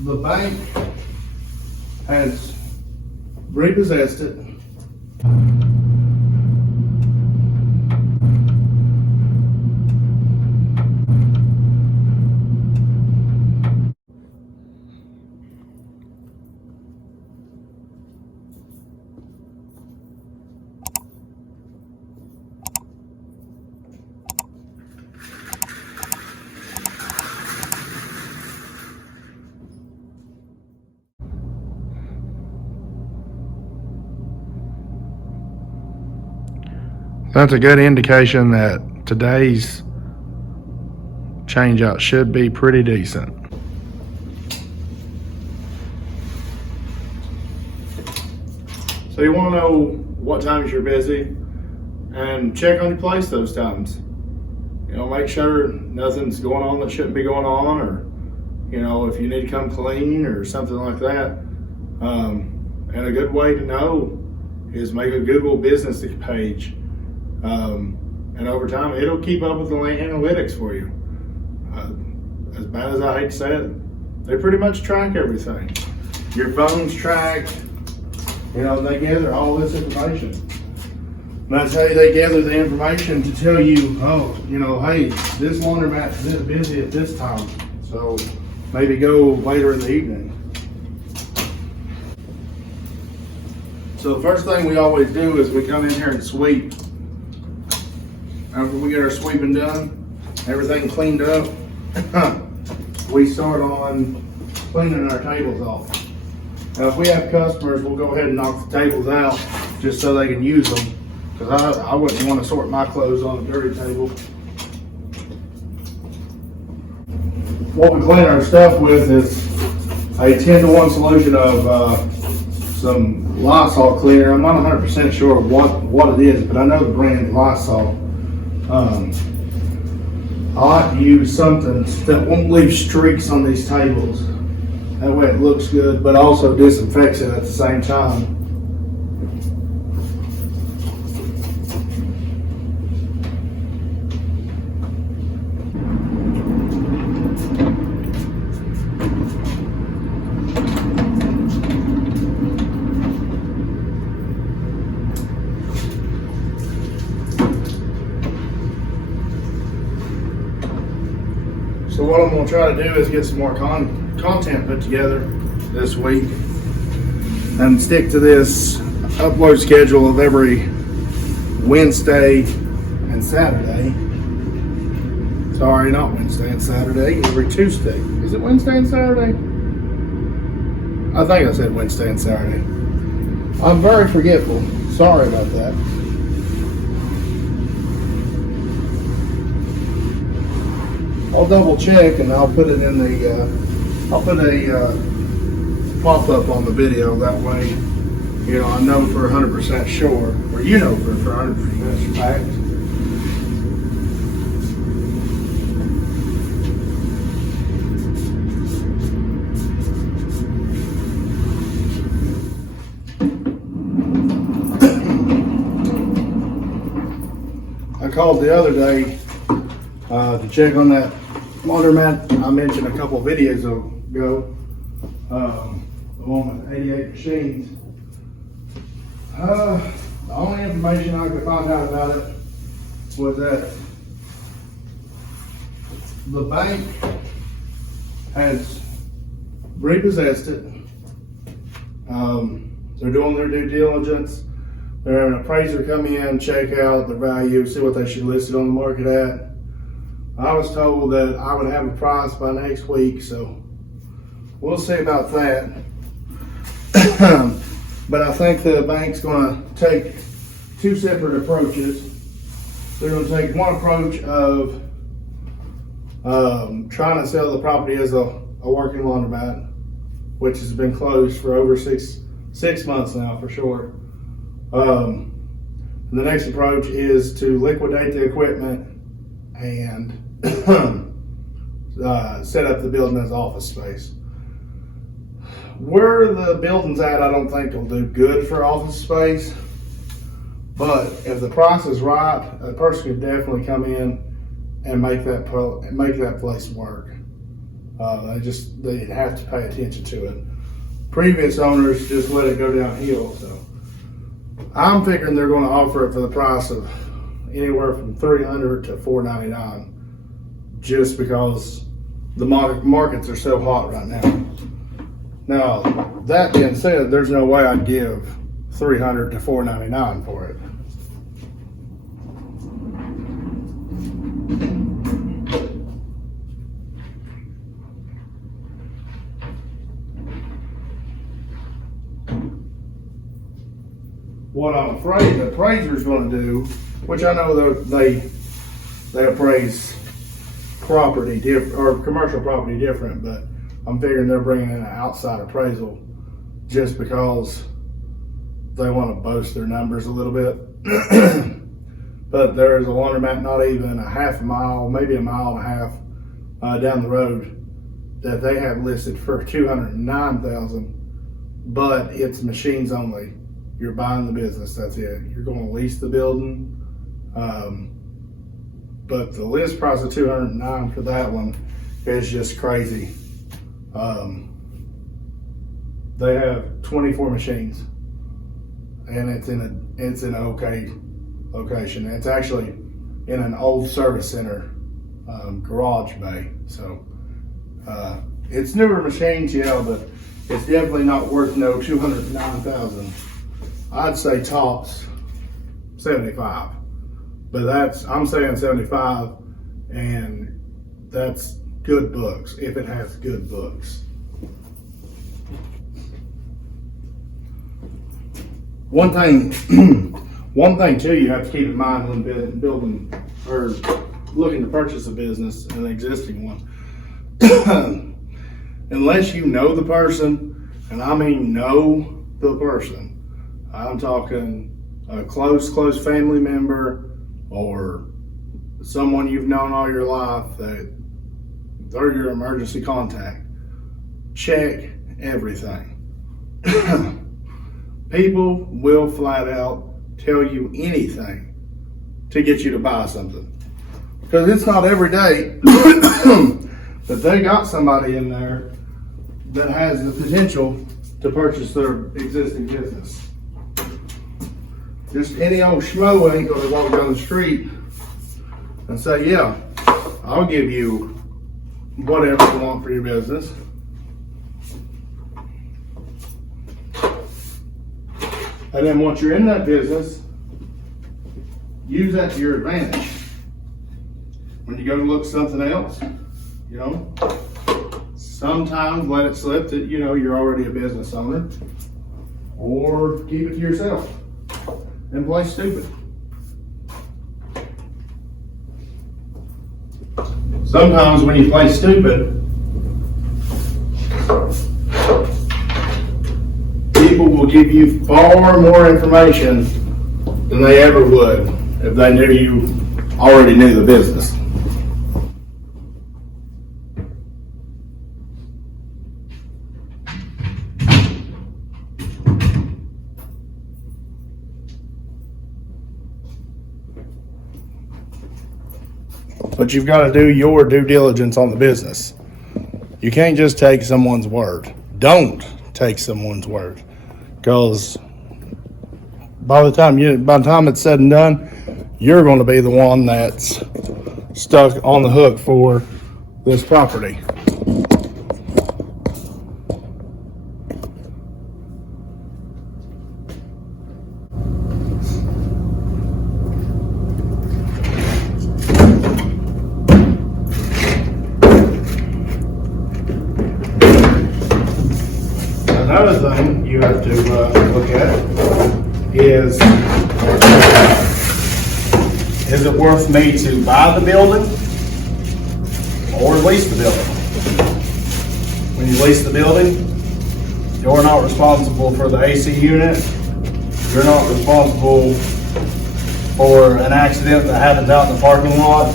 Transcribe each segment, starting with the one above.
The bank has repossessed it. That's a good indication that today's change out should be pretty decent. So you want to know what times you're busy and check on your place those times. You know, make sure nothing's going on that shouldn't be going on, or, you know, if you need to come clean or something like that. And a good way to know is make a Google business page. And over time, it'll keep up with the analytics for you. As bad as I hate to say it, they pretty much track everything. Your phone's tracked. You know, they gather all this information. And that's how they gather the information to tell you, oh, you know, hey, this laundromat's busy at this time, so maybe go later in the evening. So the first thing we always do is we come in here and sweep. After we get our sweeping done, everything cleaned up, we start on cleaning our tables off. Now, if we have customers, we'll go ahead and knock the tables out just so they can use them, because I wouldn't want to sort my clothes on a dirty table. What we clean our stuff with is a 10-to-1 solution of some Lysol cleaner. I'm not 100% sure what it is, but I know the brand Lysol. I like to use something that won't leave streaks on these tables. That way it looks good, but also disinfects it at the same time. So what I'm going to try to do is get some more content put together this week and stick to this upload schedule of every Wednesday and Saturday. Sorry, not Wednesday and Saturday, every Tuesday. Is it Wednesday and Saturday? I think I said Wednesday and Saturday. I'm very forgetful. Sorry about that. I'll double check and I'll put it in the, I'll put a pop-up on the video. That way, you know, I know for 100% sure, or you know for 100% fact. I called the other day to check on that laundromat I mentioned a couple of videos ago, the one with 88 machines. The only information I could find out about it was that the bank has repossessed it. They're doing their due diligence. They're having an appraiser come in, check out the value, see what they should list it on the market at. I was told that I would have a price by next week, so we'll see about that. But I think the bank's going to take two separate approaches. They're going to take one approach of trying to sell the property as a working laundromat, which has been closed for over six months now for sure. And the next approach is to liquidate the equipment and set up the building as office space. Where the building's at, I don't think will do good for office space, but if the price is right, a person could definitely come in and make that place work. They have to pay attention to it. Previous owners just let it go downhill. So I'm figuring they're going to offer it for the price of anywhere from $300 to $499, just because the markets are so hot right now. Now, that being said, there's no way I'd give $300 to $499 for it. What I'm afraid the appraiser's going to do, which I know they appraise property or commercial property different, but I'm figuring they're bringing in an outside appraisal just because they want to boast their numbers a little bit. But there is a laundromat not even a half a mile, maybe a mile and a half down the road that they have listed for $209,000, but it's machines only. You're buying the business, that's it. You're going to lease the building. But the list price of $209 for that one is just crazy. They have 24 machines, and it's in an okay location. It's actually in an old service center garage bay. So it's newer machines, yeah, but it's definitely not worth no $209,000. I'd say tops 75, but I'm saying 75, and that's good books if it has good books. One thing too, you have to keep in mind when building or looking to purchase a business, an existing one, unless you know the person, and I mean know the person. I'm talking a close family member or someone you've known all your life that they're your emergency contact. Check everything. People will flat out tell you anything to get you to buy something. Because it's not every day that they got somebody in there that has the potential to purchase their existing business. Just any old schmo ain't gonna walk down the street and say, yeah, I'll give you whatever you want for your business. And then once you're in that business, use that to your advantage. When you go to look something else, sometimes let it slip that, you're already a business owner, or keep it to yourself and play stupid. Sometimes when you play stupid, people will give you far more information than they ever would if they knew you already knew the business. But you've got to do your due diligence on the business. You can't just take someone's word. Don't take someone's word, because by the time it's said and done, you're going to be the one that's stuck on the hook for this property. Another thing you have to look at is it worth me to buy the building or lease the building? When you lease the building, you're not responsible for the AC unit. You're not responsible for an accident that happens out in the parking lot.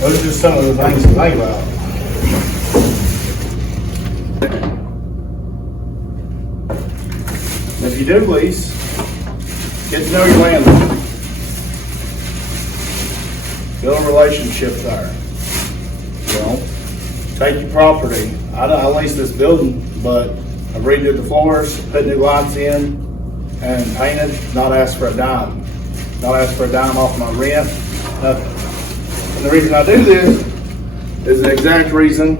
Those are just some of the things to think about. If you do lease, get to know your landlord. build a relationship there. You know, take your property. I leased this building, but I redid the floors, put new lights in, and painted. Not asked for a dime. Not asked for a dime off my rent. Nothing. And the reason I do this is the exact reason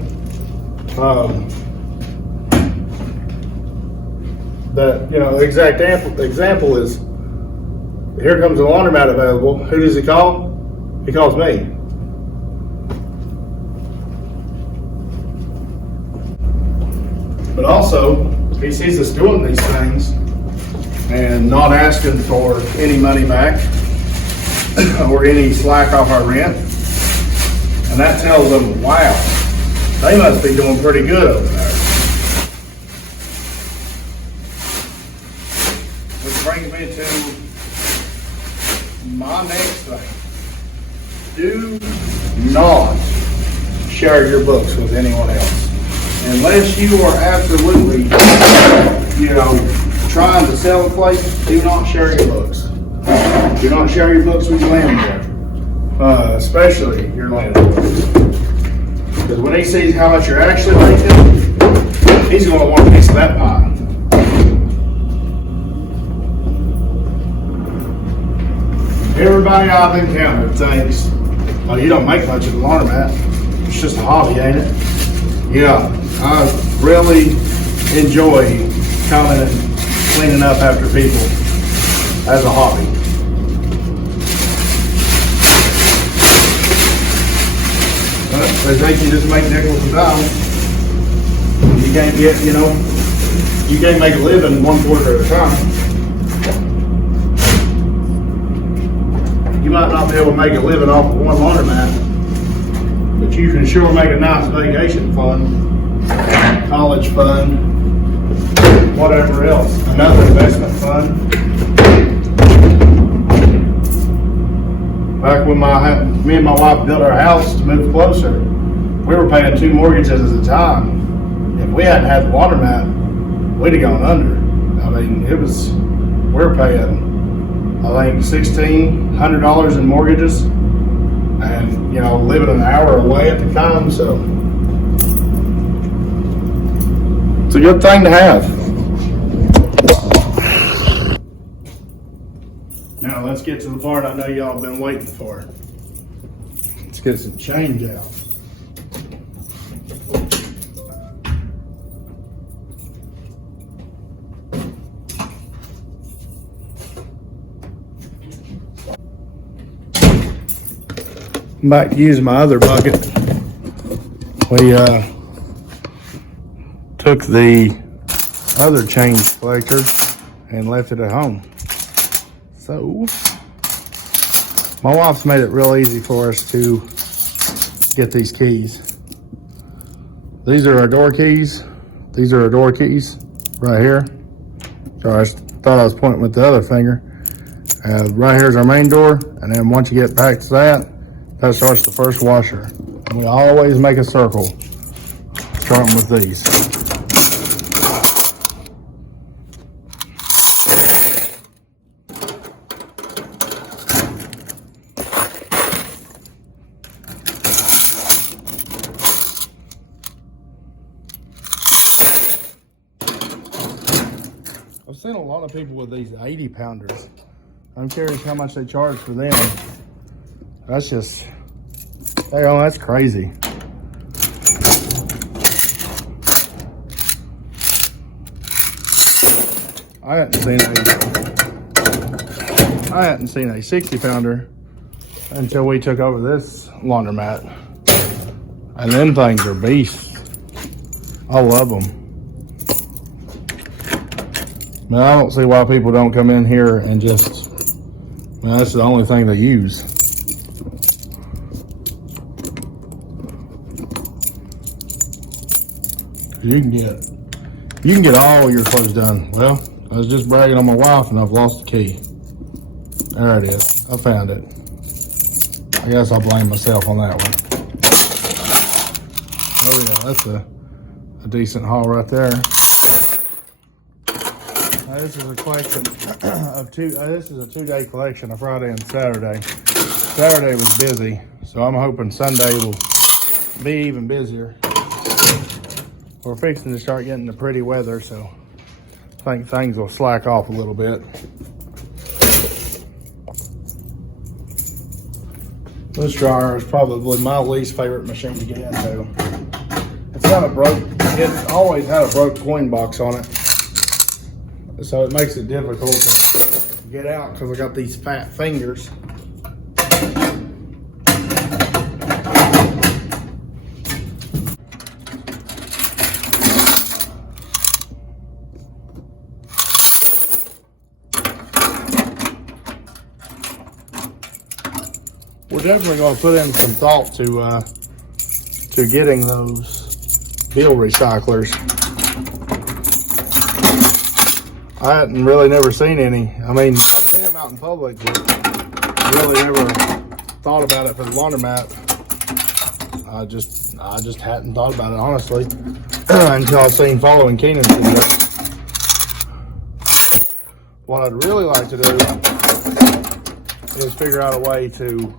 that, you know, the exact example is, here comes a laundromat available. Who does he call? He calls me. But also, he sees us doing these things and not asking for any money back or any slack off our rent. And that tells them, wow, they must be doing pretty good over there. Which brings me to my next thing. Do not share your books with anyone else. Unless you are absolutely, you know, trying to sell a place, do not share your books. Do not share your books with your landlord, especially your landlord. Because when he sees how much you're actually making, he's going to want a piece of that pie. Everybody I've encountered thinks, oh, you don't make much of a laundromat. It's just a hobby, ain't it? Yeah, I really enjoy coming and cleaning up after people as a hobby. But they think you just make nickels and dimes. You can't get, you know, you can't make a living one quarter at a time. You might not be able to make a living off of one laundromat, but you can sure make a nice vacation fund, college fund, whatever else, another investment fund. Back when me and my wife built our house to move closer, we were paying 2 mortgages at a time. If we hadn't had the laundromat, we'd have gone under. I mean, we were paying, I think, $1,600 in mortgages, and, you know, living an hour away at the time, so it's a good thing to have. Now let's get to the part I know y'all been waiting for. Let's get some change out. I'm back to using my other bucket. We took the other change collector and left it at home. So my wife's made it real easy for us to get these keys. These are our door keys. These are our door keys right here. Sorry, I thought I was pointing with the other finger. Right here's our main door, and then once you get back to that starts the first washer. And we always make a circle, starting with these. I've seen a lot of people with these 80 pounders. I'm curious how much they charge for them. That's just, hey, oh, that's crazy. I hadn't seen a 60 pounder until we took over this laundromat. And them things are beasts. I love them. Man, I don't see why people don't come in here and just, man, that's the only thing they use. You can get all your clothes done. Well, I was just bragging on my wife and I've lost the key. There it is. I found it. I guess I'll blame myself on that one. Oh yeah, that's a decent haul right there. Now, this is a collection of this is a 2-day collection, a Friday and Saturday. Saturday was busy, So I'm hoping Sunday will be even busier. We're fixing to start getting the pretty weather, so I think things will slack off a little bit. This dryer is probably my least favorite machine to get into. It's kind of broke. It's always had a broke coin box on it, so it makes it difficult to get out because I got these fat fingers. We're definitely going to put in some thought to getting those bill recyclers. I hadn't really never seen any. I mean, I've seen them out in public, but really never thought about it for the laundromat. I just hadn't thought about it, honestly, until I seen Following Keenan's video. What I'd really like to do is figure out a way to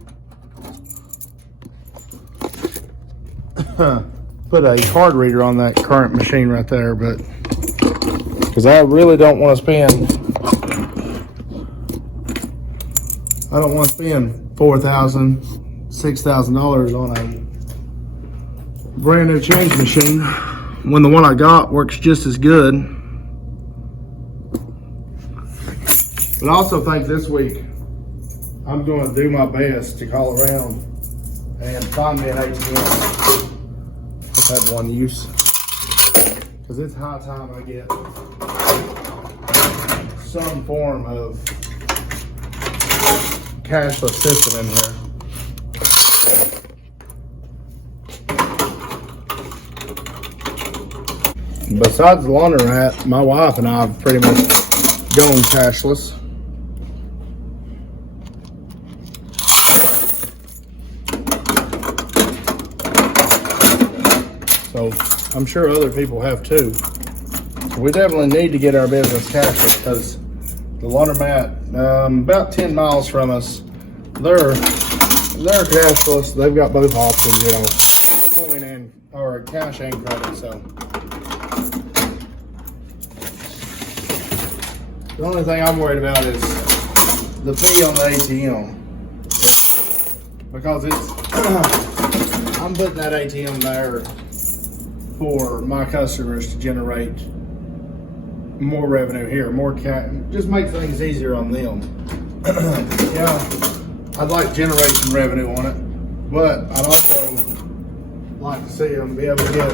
put a card reader on that current machine right there, but because I really don't want to spend $4,000, $6,000 on a brand new change machine when the one I got works just as good. But I also think this week I'm going to do my best to call around and find me an ATM. I've had one use, because it's high time I get some form of cashless system in here. Besides the laundromat, my wife and I have pretty much gone cashless. So I'm sure other people have too. So we definitely need to get our business cashless, because the laundromat, about 10 miles from us, they're cashless. They've got both options, you know, coin and or cash and credit. So the only thing I'm worried about is the fee on the ATM, because it's I'm putting that ATM there for my customers to generate more revenue here, more cash, just make things easier on them. Yeah, I'd like to generate some revenue on it, but I'd also like to see them be able to get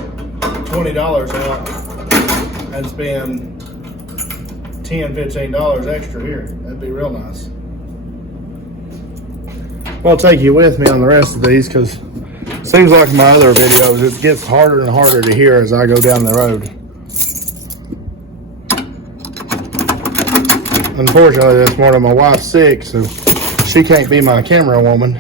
$20 out and spend $10, $15 extra here. That'd be real nice. Well, I'll take you with me on the rest of these, because it seems like my other videos, it gets harder and harder to hear as I go down the road. Unfortunately, this morning my wife's sick, so she can't be my camera woman.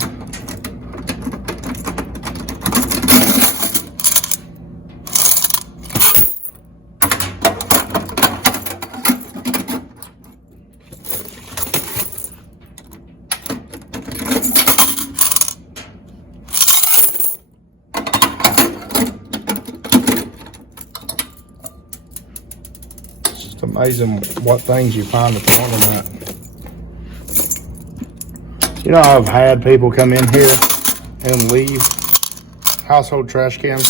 Amazing what things you find at the laundromat. You know, I've had people come in here and leave household trash cans.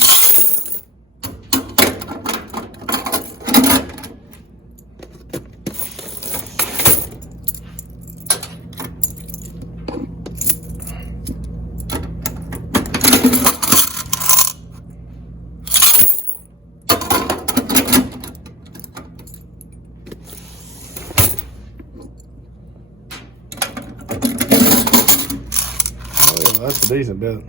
That's a decent bit.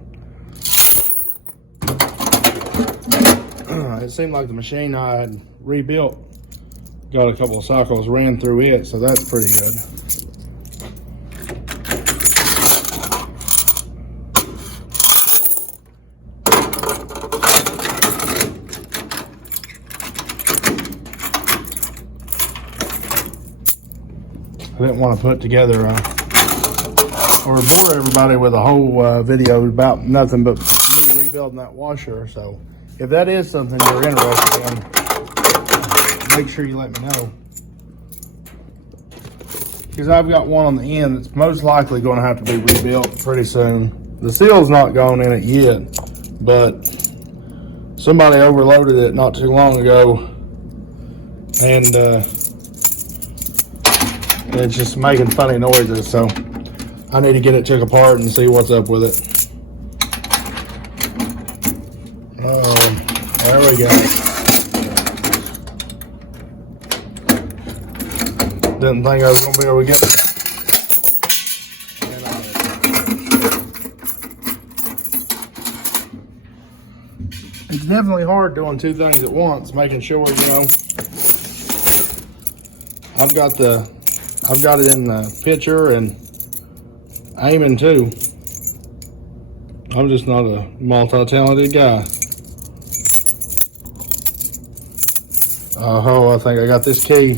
It seemed like the machine I had rebuilt got a couple of cycles ran through it, so that's pretty good. I didn't want to put together or bore everybody with a whole video about nothing but me rebuilding that washer. So if that is something you're interested in, make sure you let me know. Because I've got one on the end that's most likely going to have to be rebuilt pretty soon. The seal's not gone in it yet, but somebody overloaded it not too long ago, and it's just making funny noises, so I need to get it took apart and see what's up with it. There we go. Didn't think I was going to be able to get it. It's definitely hard doing two things at once, making sure, you know, I've got it in the picture and aiming too. I'm just not a multi-talented guy. Oh, I think I got this key.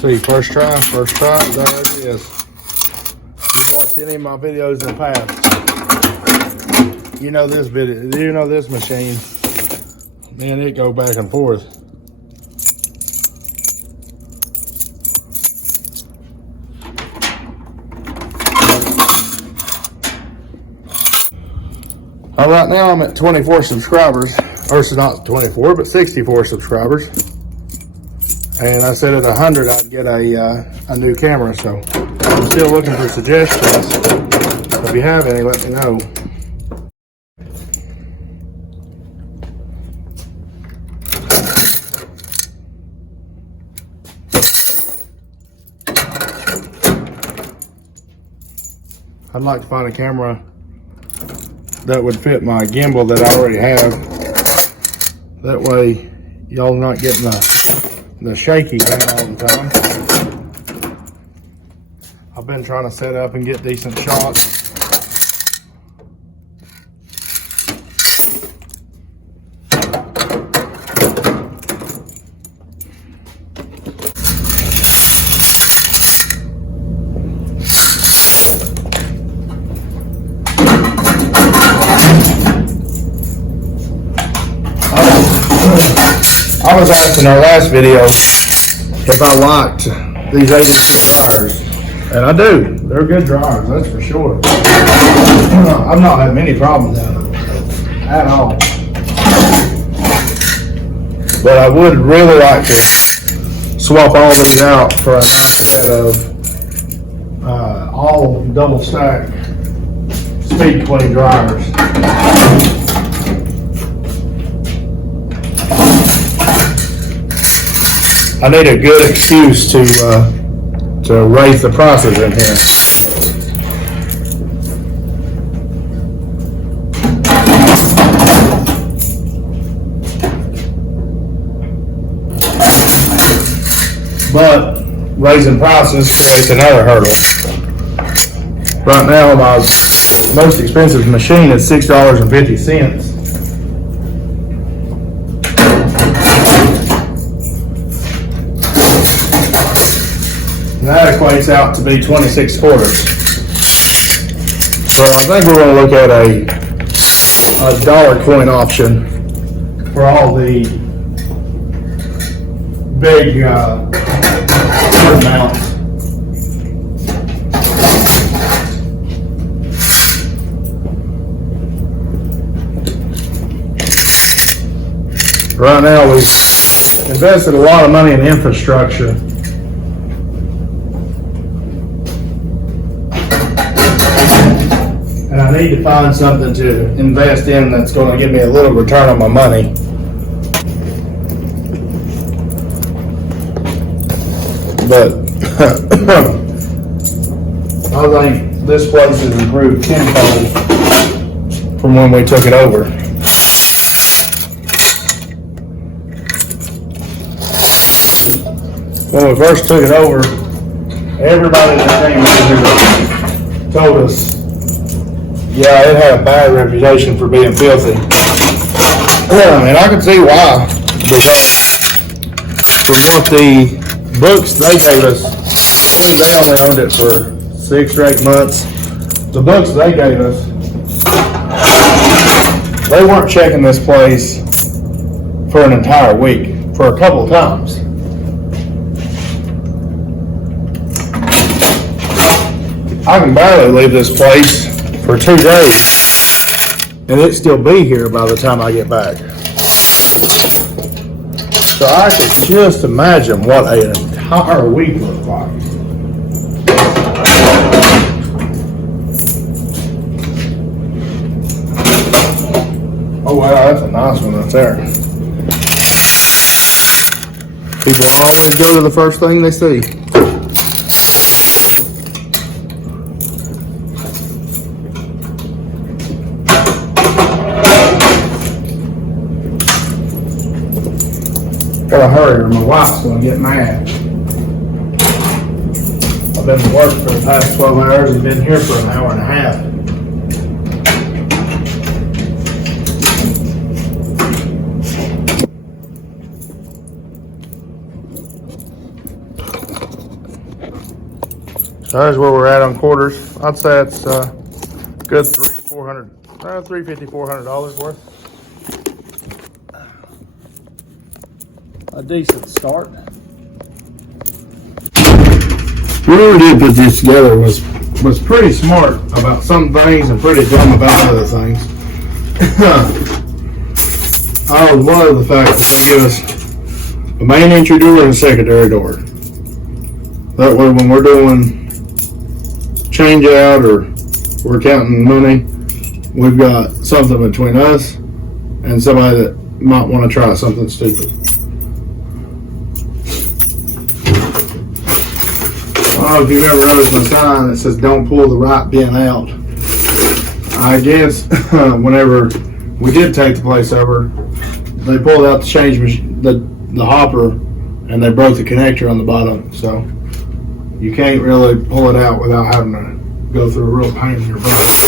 See, first try, there it is. If you've watched any of my videos in the past, you know this video, you know this machine. Man, it go back and forth. All right, now I'm at 24 subscribers, or it's not 24, but 64 subscribers. And I said at 100 I'd get a new camera, so I'm still looking for suggestions. If you have any, let me know. I'd like to find a camera that would fit my gimbal that I already have. That way y'all not getting the shaky thing all the time. I've been trying to set up and get decent shots. I was asked in our last video if I liked these 8-inch dryers, and I do. They're good dryers, that's for sure. I've not had many problems with them at all. But I would really like to swap all these out for a nice set of all double stack speed clean dryers. I need a good excuse to raise the prices in here. But raising prices creates another hurdle. Right now, my most expensive machine is $6.50. That equates out to be 26 quarters. So I think we're going to look at a dollar coin option for all the big mounts. Right now we've invested a lot of money in infrastructure. And I need to find something to invest in that's going to give me a little return on my money. But I think this place has improved tenfold from when we took it over. When we first took it over, everybody that came in here told us, yeah, it had a bad reputation for being filthy. Yeah, and I can see why, because from what the books they gave us, I think they only owned it for 6 or 8 months. The books they gave us, they weren't checking this place for an entire week, for a couple of times. I can barely leave this place for 2 days, and it still be here by the time I get back. So I could just imagine what an entire week looks like. Oh wow, that's a nice one right there. People always go to the first thing they see. Gotta hurry or my wife's gonna get mad. I've been to work for the past 12 hours and been here for an hour and a half. So there's where we're at on quarters. I'd say it's good $350, $400 worth. A decent start. Whoever did put this together was pretty smart about some things and pretty dumb about other things. I love the fact that they give us a main entry door and a secondary door. That way when we're doing change out or we're counting money, we've got something between us and somebody that might want to try something stupid. I don't know if you've ever noticed my sign that says don't pull the right bin out. I guess whenever we did take the place over, they pulled out the change machine, the hopper, and they broke the connector on the bottom. So you can't really pull it out without having to go through a real pain in your butt.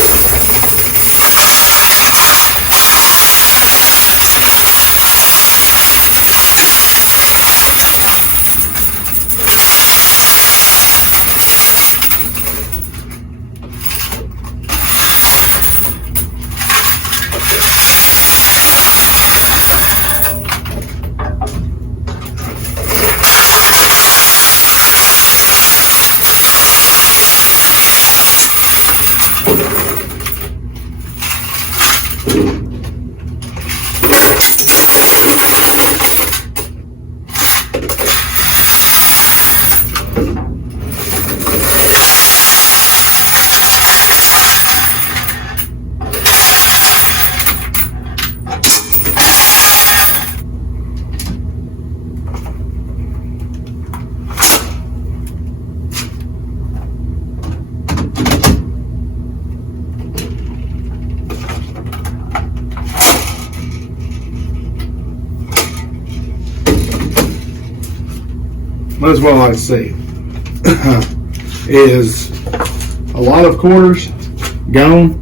That's what I like to see is a lot of quarters gone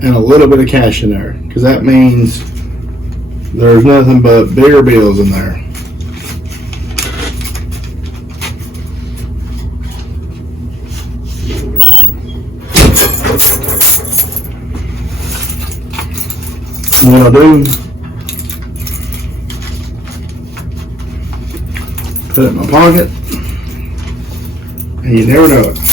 and a little bit of cash in there, because that means there's nothing but bigger bills in there. What I do, put it in my pocket, and you never know it.